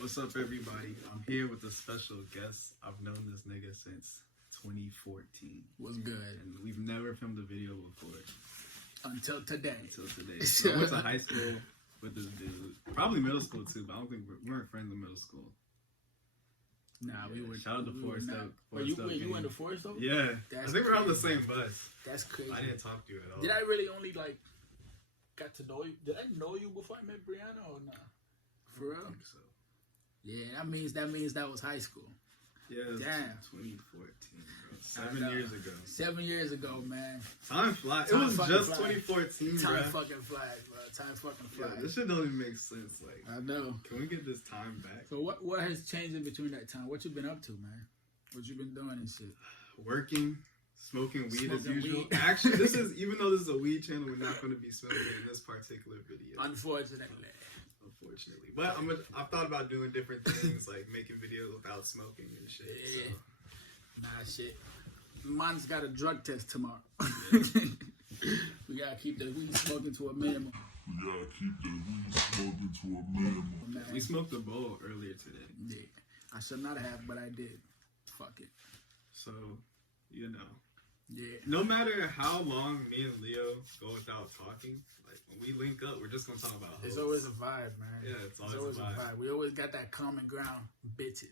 What's up, everybody? I'm here with a special guest. I've known this nigga since 2014. What's good? And we've never filmed a video before. Until today. So I went to high school with this dude. Probably middle school, too, but I don't think we weren't friends in middle school. Nah, we were. Shout out to Forest Oak. You went to Forest Oak? Yeah. I think we're on the same bus. That's crazy. I didn't talk to you at all. Did I really only, got to know you? Did I know you before I met Brianna or not? For real? I think so. Yeah, that means that was high school. Yeah, damn. 2014, bro. 7 years ago. 7 years ago, man. Time flies. It was just 2014, bro. Time fucking flies, bro. Time fucking flies. Yeah, this shit don't even make sense. I know. Can we get this time back? So what has changed in between that time? What you been up to, man? What you been doing and shit? Working, smoking weed as usual. Actually, even though this is a weed channel, we're not going to be smoking in this particular video. Unfortunately. But I've thought about doing different things, like making videos without smoking and shit. Yeah. So. Nah, shit. Mine's got a drug test tomorrow. We gotta keep the weed smoking to a minimum. Man. We smoked a bowl earlier today. Yeah. I should not have, but I did. Fuck it. So, you know. Yeah. No matter how long me and Leo go without talking, when we link up, we're just gonna talk about hoes. It's always a vibe, man. Yeah, it's always a vibe. We always got that common ground. Bitches.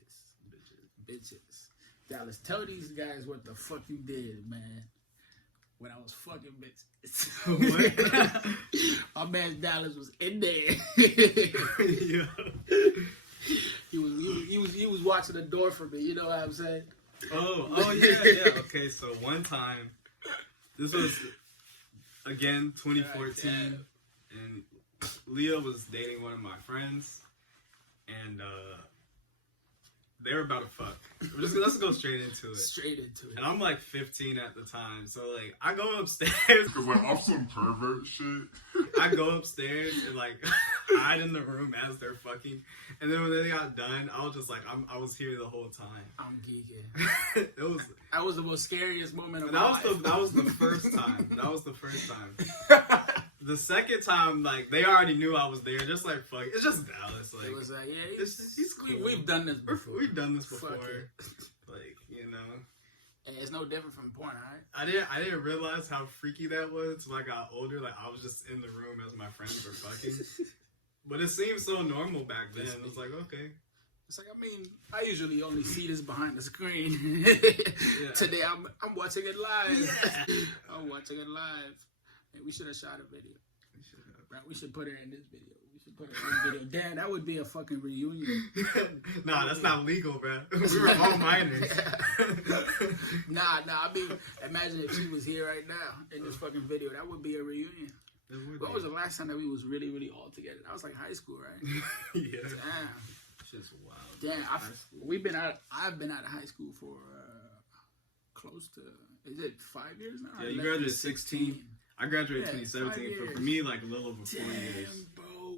Dallas, tell these guys what the fuck you did, man. When I was fucking bitches. What? My man Dallas was in there. Yeah. He was watching the door for me. You know what I'm saying? Oh yeah. Okay, so one time, this was again 2014, and Leo was dating one of my friends, and they were about to fuck. Let's go straight into it. And I'm 15 at the time, so I go upstairs. Cause I'm some pervert shit. I go upstairs and hide in the room as they're fucking, and then when they got done, I was just I was here the whole time. I'm geeking. That was the most scariest moment of my life. That was the first time. The second time, they already knew I was there. Just fuck, it's just Dallas. It was yeah, he's cool. We've done this before. We've done this before. You know. And it's no different from porn, alright? I didn't realize how freaky that was until I got older. I was just in the room as my friends were fucking. But it seemed so normal back then. It was okay. It's I usually only see this behind the screen. Yeah. Today I'm watching it live. Yeah. I'm watching it live. Hey, we should have shot a video. Right, we should put her in this video. Damn, that would be a fucking reunion. Nah, that's not legal, bro. We were all minors. Nah. Imagine if she was here right now in this fucking video. That would be a reunion. When was the last time that we was really, really all together? That was high school, right? Yeah. Damn. Just wild. Damn, I've been out of high school for close to, is it 5 years now? Yeah, you graduated 16. I graduated 2017. For me, a little over 4 years. Damn, bro,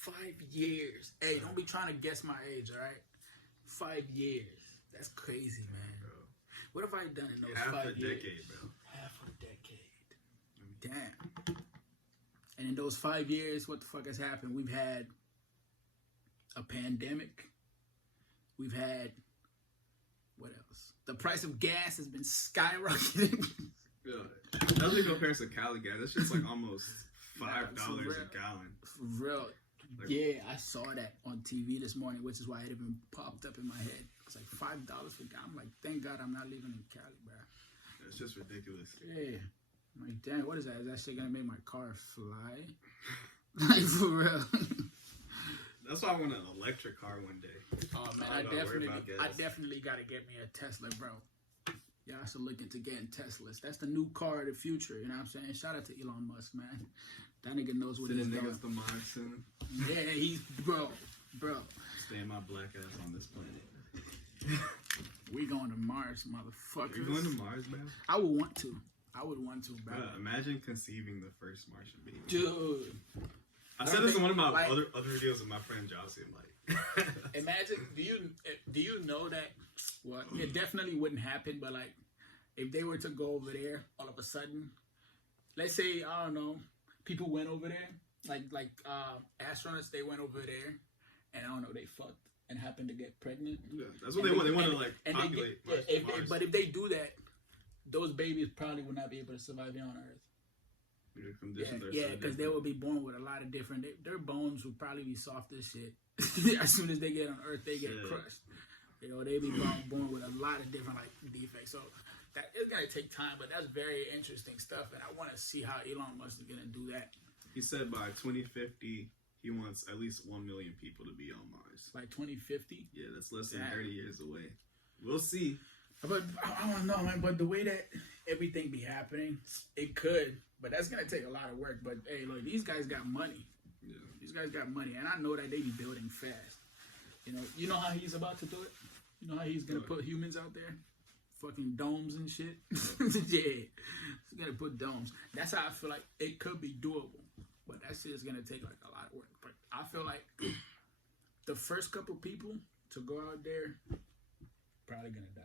5 years. Hey, don't be trying to guess my age, all right? 5 years. That's crazy, man. Bro. What have I done in those 5 years? Half a decade, bro. Half a decade. Damn. And in those 5 years, what the fuck has happened? We've had a pandemic. We've had, what else? The price of gas has been skyrocketing. Yeah. Nothing compares to Cali gas. That's just almost $5 a gallon. For real. Yeah, I saw that on TV this morning, which is why it even popped up in my head. It's $5 for a gallon. I'm thank God I'm not living in Cali, bro. It's just ridiculous. Yeah. I'm damn, what is that? Is that shit gonna make my car fly? For real. That's why I want an electric car one day. Oh man, I definitely gotta get me a Tesla, bro. Y'all should look into getting Teslas. That's the new car of the future. You know what I'm saying? Shout out to Elon Musk, man. That nigga knows what he's doing. The Mars soon. Yeah, he's bro. Stay my black ass on this planet. We going to Mars, motherfuckers. You going to Mars, man? I would want to, bro. Imagine conceiving the first Martian baby. Dude. I said this in one of my other videos with my friend Josie. Imagine, do you know that? Well, it definitely wouldn't happen, but if they were to go over there all of a sudden, let's say, I don't know, people went over there, like astronauts, they went over there, and I don't know, they fucked. and happen to get pregnant. Yeah, that's what they want. They want to like populate. But if they do that, those babies probably will not be able to survive here on Earth. Because they will be born with a lot of different. Their bones will probably be soft as shit. As soon as they get on Earth, they get crushed. You know, they be born with a lot of different like defects. So that it's gonna take time, but that's very interesting stuff, and I want to see how Elon Musk is gonna do that. He said by 2050 he wants at least 1 million people to be on Mars. By 2050? Yeah, that's less than 30 years away. We'll see. But I don't know, man. But the way that everything be happening, it could. But that's gonna take a lot of work. But hey, look, these guys got money. Yeah. These guys got money, and I know that they be building fast. You know how he's about to do it. You know how he's gonna put humans out there, fucking domes and shit. Yeah, he's gonna put domes. That's how I feel like it could be doable. But that shit is gonna take like a lot of work. But I feel like the first couple people to go out there probably gonna die.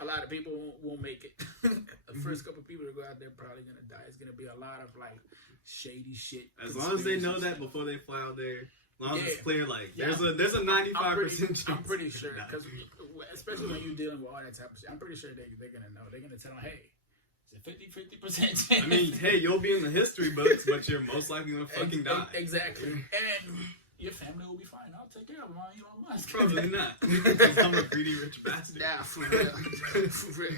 A lot of people won't make it. The first couple people to go out there probably gonna die. It's gonna be a lot of like shady shit. As long as they know that before they fly out there, as long as it's clear, like there's a 95% chance. I'm pretty sure, because especially when you're dealing with all that type of shit, I'm pretty sure they're gonna know. They're gonna tell them, hey, it's a 50% chance. I mean, hey, you'll be in the history books, but you're most likely gonna fucking die. Exactly, and your family will be fine. I'll take care of them. Elon Musk. Probably not. Because I'm a greedy rich bastard. Yeah, for real. For real.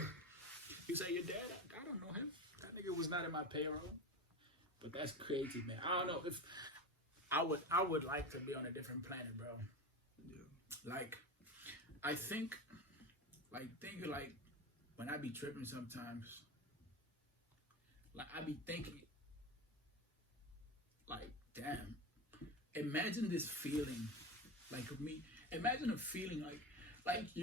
You say your dad? I don't know him. That nigga was not in my payroll. But that's crazy, man. I don't know if I would like to be on a different planet, bro. Yeah. Like, I think when I be tripping sometimes, like I be thinking, like, damn. Imagine this feeling, like me. Imagine a feeling like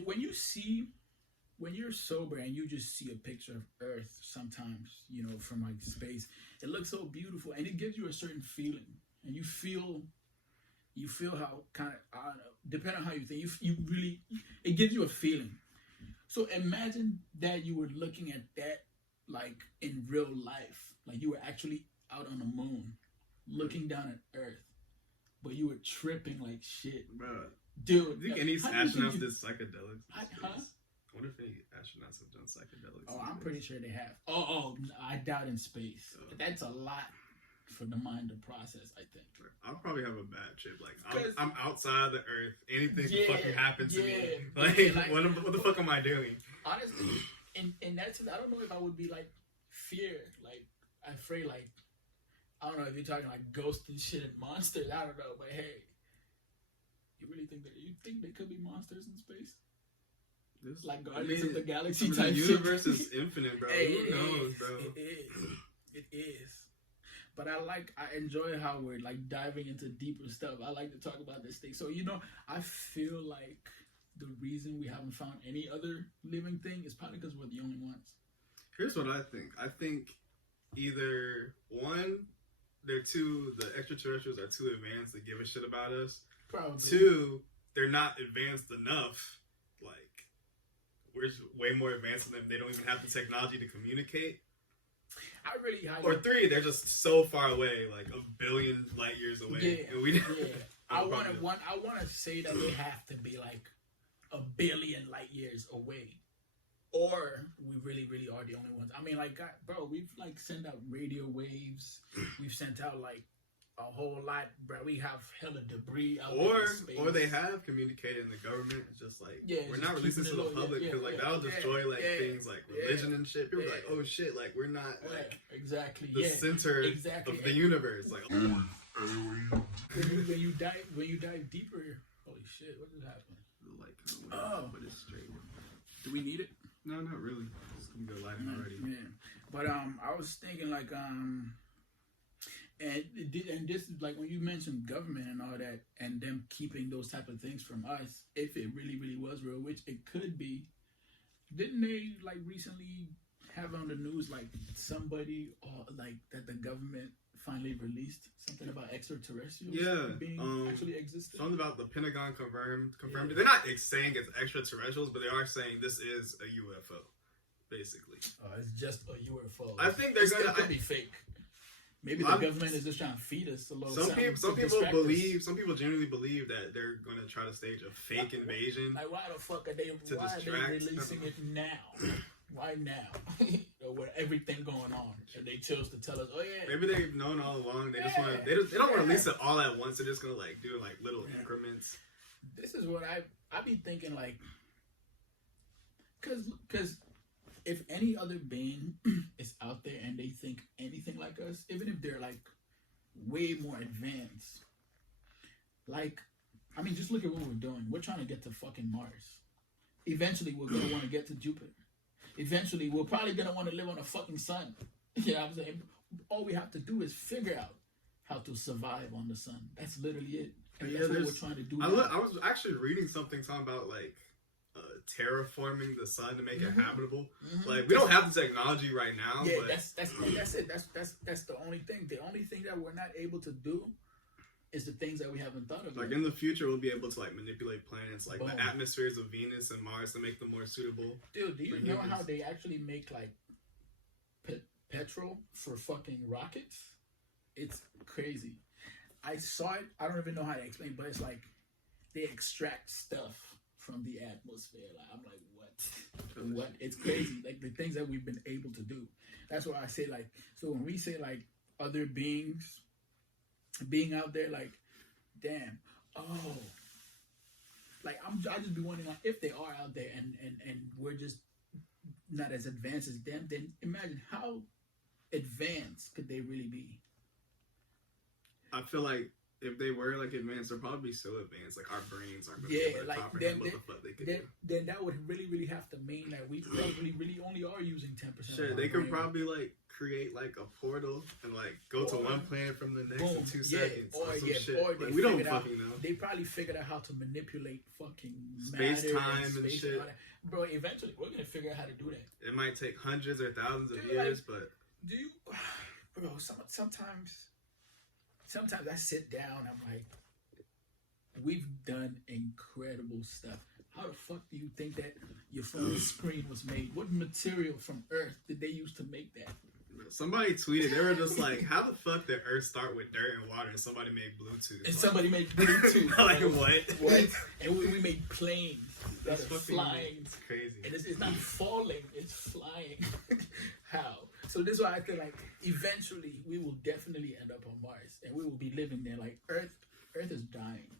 when you're sober and you just see a picture of Earth sometimes, from like space. It looks so beautiful and it gives you a certain feeling, and you feel how kind of, I don't know, depending on how you think, it gives you a feeling. So imagine that you were looking at that like in real life, like you were actually out on the moon, looking down at Earth. But you were tripping like shit. Bro. Dude. Do you think any astronauts did psychedelics? Huh? I wonder if any astronauts have done psychedelics. Oh, I'm pretty sure they have. Oh, I doubt in space. That's a lot for the mind to process, I think. I'll probably have a bad trip. Like, I'm outside of the Earth. Anything can fucking happen to me. Like, what the fuck am I doing? Honestly, in that sense, I don't know if I would be like fear. Like, afraid, like, I don't know if you're talking like ghosts and shit and monsters. I don't know, but hey, you really think they could be monsters in space? Like Guardians of the Galaxy type shit. The universe is infinite, bro. Hey, who knows, bro? It is. But I enjoy how we're like diving into deeper stuff. I like to talk about this thing. So I feel like the reason we haven't found any other living thing is probably because we're the only ones. Here's what I think. I think either one, the extraterrestrials are too advanced to give a shit about us. Probably. Two, they're not advanced enough. Like, we're way more advanced than them. They don't even have the technology to communicate. Or three, they're just so far away, like a billion light years away. Yeah. I want to say that they have to be like a billion light years away. Or we really, really are the only ones. I mean, like, bro, we've like sent out radio waves. We've sent out like a whole lot, bro. We have hella debris out there in space. Or they have communicated in the government. It's just like, we're not releasing to the public because that'll destroy things like religion and shit. People are like, oh shit, like we're not like the center of the universe. Like, when you dive deeper, holy shit, what just happened? The light kind of went, but it's straight. Do we need it? No, not really. It's gonna go lighting already. Yeah, but I was thinking like and this is like when you mentioned government and all that, and them keeping those type of things from us, if it really, really was real, which it could be. Didn't they like recently have on the news like somebody like that the government finally released something about extraterrestrials being actually existing? Something about the Pentagon confirmed. Yeah. They're not saying it's extraterrestrials, but they are saying this is a UFO, basically. It's just a UFO. I think they're gonna. It could be fake. Maybe the government is just trying to feed us a little. Some people genuinely believe that they're going to try to stage a fake invasion. Like, why the fuck are they releasing it now? Why now? With everything going on, and they chose to tell us, oh yeah. Maybe they've known all along. They just want to. They don't want to release it all at once. They're just gonna like do like little increments. This is what I be thinking, like, cause if any other being is out there and they think anything like us, even if they're like way more advanced, like, I mean, just look at what we're doing. We're trying to get to fucking Mars. Eventually, we're gonna want to get to Jupiter. Eventually, we're probably gonna want to live on a fucking sun. You know what I'm saying? All we have to do is figure out how to survive on the sun. That's literally it. And that's what we're trying to do. I was actually reading something talking about like terraforming the sun to make it habitable. Like, we don't have the technology right now. Yeah, but that's it. That's the only thing. The only thing that we're not able to do is the things that we haven't thought of. Like, in the future, we'll be able to like manipulate planets, like the atmospheres of Venus and Mars, to make them more suitable. Dude, do you know how they actually make like petrol for fucking rockets? It's crazy. I saw it. I don't even know how to explain, but it's like they extract stuff from the atmosphere. Like, I'm like, what? What? It's crazy. Like, the things that we've been able to do. That's why I say, like, so when we say like other beings being out there, like, damn, oh, like I just be wondering, like, if they are out there and we're just not as advanced as them, then imagine how advanced could they really be? I feel like if they were like advanced, they're probably so advanced. Like, our brains aren't going to be able to comprehend what the fuck they could do. Then that would really have to mean that we probably really only are using 10%. Sure, they could probably like create like a portal and like go to one planet from the next in 2 seconds. Or some shit. Or like, we don't fucking know. They probably figured out how to manipulate fucking space time and shit. Bro, eventually we're gonna figure out how to do that. It might take hundreds or thousands of years, like, but do you, bro? Sometimes I sit down, I'm like, we've done incredible stuff. How the fuck do you think that your phone screen was made? What material from Earth did they use to make that? Somebody tweeted, they were just like, how the fuck did Earth start with dirt and water and somebody made Bluetooth? And somebody made Bluetooth. Like, what? What? And we made planes that are flying. It's crazy. And it's not falling, it's flying. How? So this is why I feel like eventually we will definitely end up on Mars and we will be living there. Like, Earth is dying.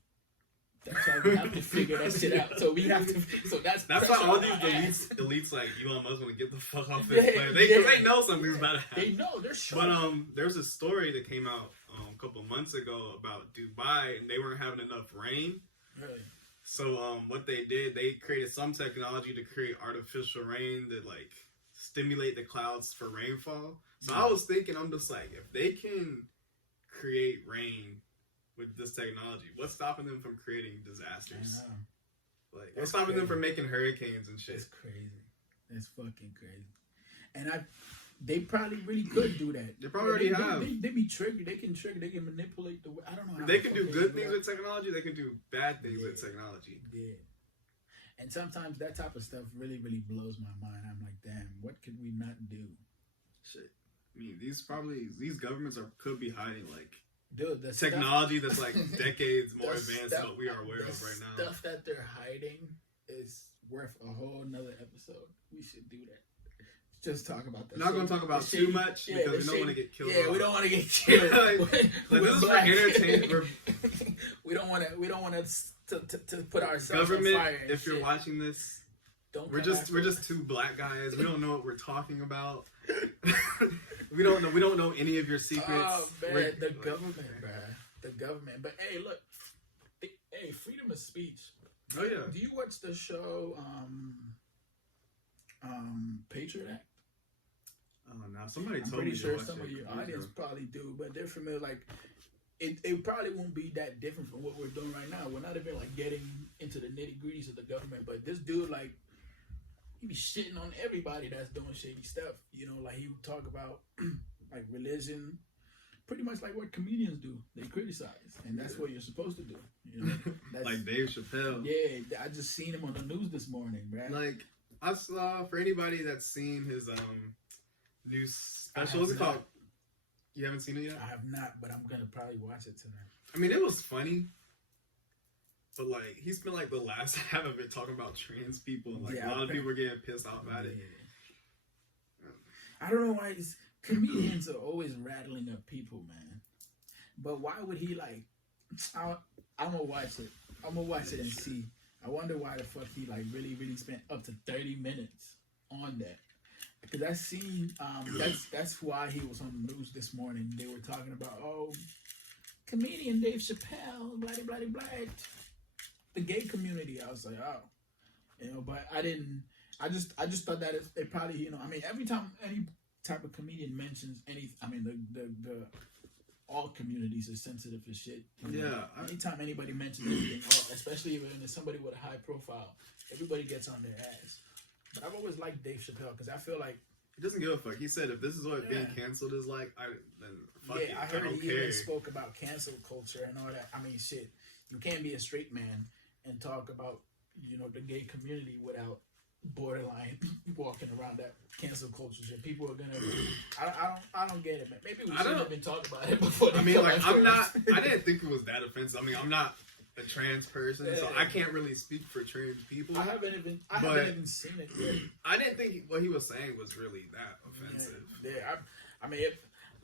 That's why we have to figure that shit out. So we have to. So that's why all these elites like Elon Musk want to get the fuck off this planet. They know something's about to happen. They know, they're sure. But there's a story that came out a couple months ago about Dubai, and they weren't having enough rain. Really? So what they did, they created some technology to create artificial rain that like stimulate the clouds for rainfall. So I was thinking, I'm just like, if they can create rain with this technology, what's stopping them from creating disasters? Like, what's stopping them from making hurricanes and shit? It's crazy. It's fucking crazy. And they probably really could do that. They probably already have. They be triggered. They can trigger. They can manipulate the. I don't know how they can do good things with technology. They can do bad things with technology. Yeah. And sometimes that type of stuff really, really blows my mind. I'm like, damn, what could we not do? Shit. I mean, these governments could be hiding like. Dude, the technology that's like decades more advanced than what we are aware of right now. Stuff that they're hiding is worth a whole nother episode. We should do that. Just talk about that. We're not going to talk about too much because we don't want to get killed. Yeah, we don't want to get killed. like this is for entertainment. We don't want to put ourselves government, on fire. If you're watching this, we're just two black guys. We don't know what we're talking about. We don't know any of your secrets. Oh man, the government, bro. The government. But hey, look. Hey, freedom of speech. Oh yeah. Do you watch the show Patriot Act? Oh no, somebody told me. I'm pretty sure to some of your audience probably do, but they're familiar. Like, it probably won't be that different from what we're doing right now. We're not even like getting into the nitty gritties of the government, but this dude, like, he be shitting on everybody that's doing shady stuff. You know, like, he would talk about like religion, pretty much like what comedians do. They criticize, and that's what you're supposed to do. You know, like Dave Chapelle. Yeah, I just seen him on the news this morning, man. Like, I saw, for anybody that's seen his new special, what's it called? You haven't seen it yet? I have not, but I'm gonna probably watch it tonight. I mean, it was funny, but like he spent like the last half of it talking about trans people, and like a lot of people were getting pissed off at it. I don't know why comedians are always rattling up people, man. But why would he like? I'm gonna watch it. I'm gonna watch it and see. I wonder why the fuck he like really spent up to 30 minutes on that. Because I seen that's why he was on the news this morning. They were talking about comedian Dave Chapelle, blah blah blah blah, the gay community. I was like, but I didn't. I just thought that it probably, I mean, every time any type of comedian mentions the all communities are sensitive as shit. Anytime anybody mentions anything, especially when it's somebody with a high profile, everybody gets on their ass. But I've always liked Dave Chapelle because I feel like he doesn't give a fuck. He said if this is what being canceled is like, then fuck it. I heard he even spoke about cancel culture and all that. I mean, shit, you can't be a straight man and talk about the gay community without borderline walking around that cancel culture shit. People are gonna. I don't get it, man. Maybe we shouldn't have been talking about it before. I mean, like I didn't think it was that offensive. I mean, I'm not a trans person, so I can't really speak for trans people. I haven't even seen it yet. I didn't think what he was saying was really that offensive. I mean,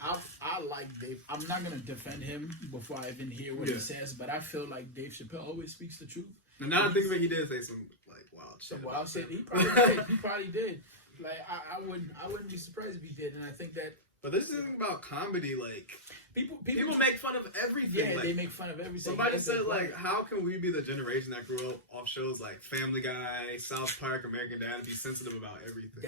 I like Dave. I'm not gonna defend him before I even hear what he says, but I feel like Dave Chapelle always speaks the truth. And now I think he did say some like wild shit. Some wild shit. He probably did. Like I wouldn't be surprised if he did. And I think that. But this isn't about comedy. Like people make fun of everything. Yeah, like, they make fun of everything. Somebody said like, how can we be the generation that grew up off shows like Family Guy, South Park, American Dad, and be sensitive about everything?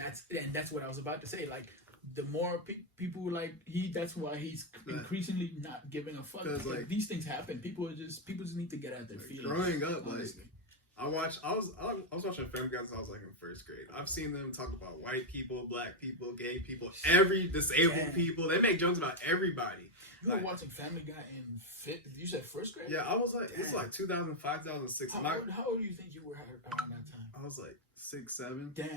That's what I was about to say. Like the more people like that's why he's increasingly not giving a fuck. Like these things happen. People just need to get out their feelings. Growing up, honestly. I was watching Family Guy since I was like in first grade. I've seen them talk about white people, black people, gay people, every disabled people. They make jokes about everybody. You were watching Family Guy in you said first grade? Yeah, I was like, it was like 2005, 2006. How old do you think you were around that time? I was like 6, 7. Damn.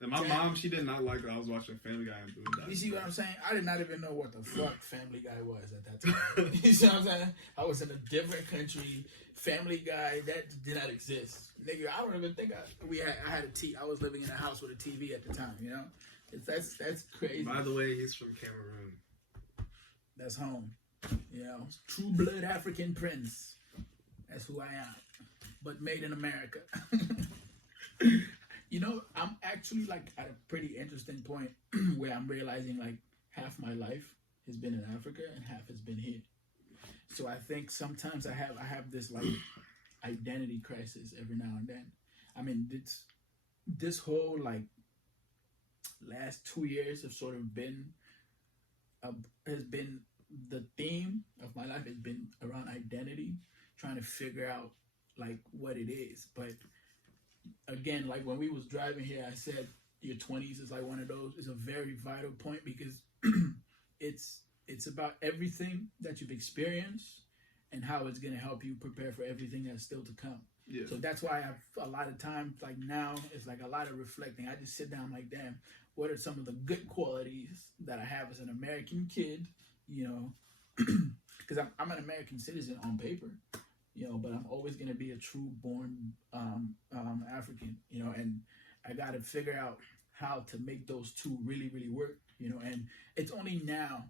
And my mom, she did not like that I was watching Family Guy and Boondocks. You see what I'm saying? I did not even know what the fuck Family Guy was at that time. You see what I'm saying? I was in a different country. Family Guy, that did not exist. Nigga, I don't even think I had a TV. I was living in a house with a TV at the time, That's crazy. By the way, he's from Cameroon. That's home. True blood African prince. That's who I am. But made in America. I'm actually like at a pretty interesting point where I'm realizing like half my life has been in Africa and half has been here. So I think sometimes I have this like identity crisis every now and then. I mean, this whole like last 2 years have sort of been the theme of my life has been around identity, trying to figure out like what it is. But again, like when we was driving here, I said your 20s is like one of those. It's a very vital point because it's about everything that you've experienced and how it's going to help you prepare for everything that's still to come. Yeah. So that's why I have a lot of time, like now, it's like a lot of reflecting. I just sit down like, damn, what are some of the good qualities that I have as an American kid, because I'm an American citizen on paper, but I'm always going to be a true born African, and I got to figure out how to make those two really, really work, and it's only now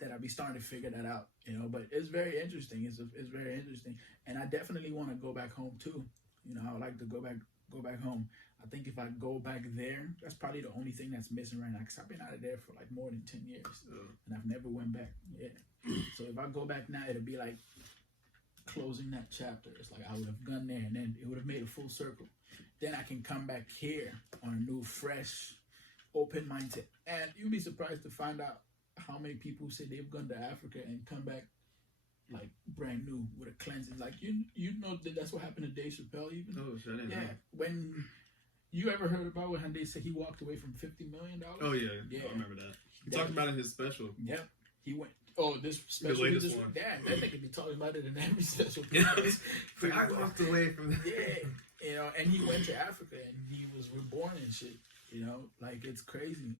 that I'll be starting to figure that out, but it's very interesting. It's very interesting. And I definitely want to go back home too. I would like to go back home. I think if I go back there, that's probably the only thing that's missing right now, because I've been out of there for like more than 10 years and I've never went back. Yeah. So if I go back now, it'll be like closing that chapter. It's like I would have gone there and then it would have made a full circle. Then I can come back here on a new, fresh, open mindset. And you'd be surprised to find out how many people say they've gone to Africa and come back like brand new with a cleansing. Like you know that's what happened to Dave Chapelle even. Oh, shit, I didn't know. When you ever heard about when they said he walked away from $50 million? Oh yeah, I remember that. He talked about it in his special. Yep, he went. Oh, this special. The latest one. Damn, that nigga be talking about it in every special. I walked away from that. Yeah, and he went to Africa and he was reborn and shit. Like it's crazy.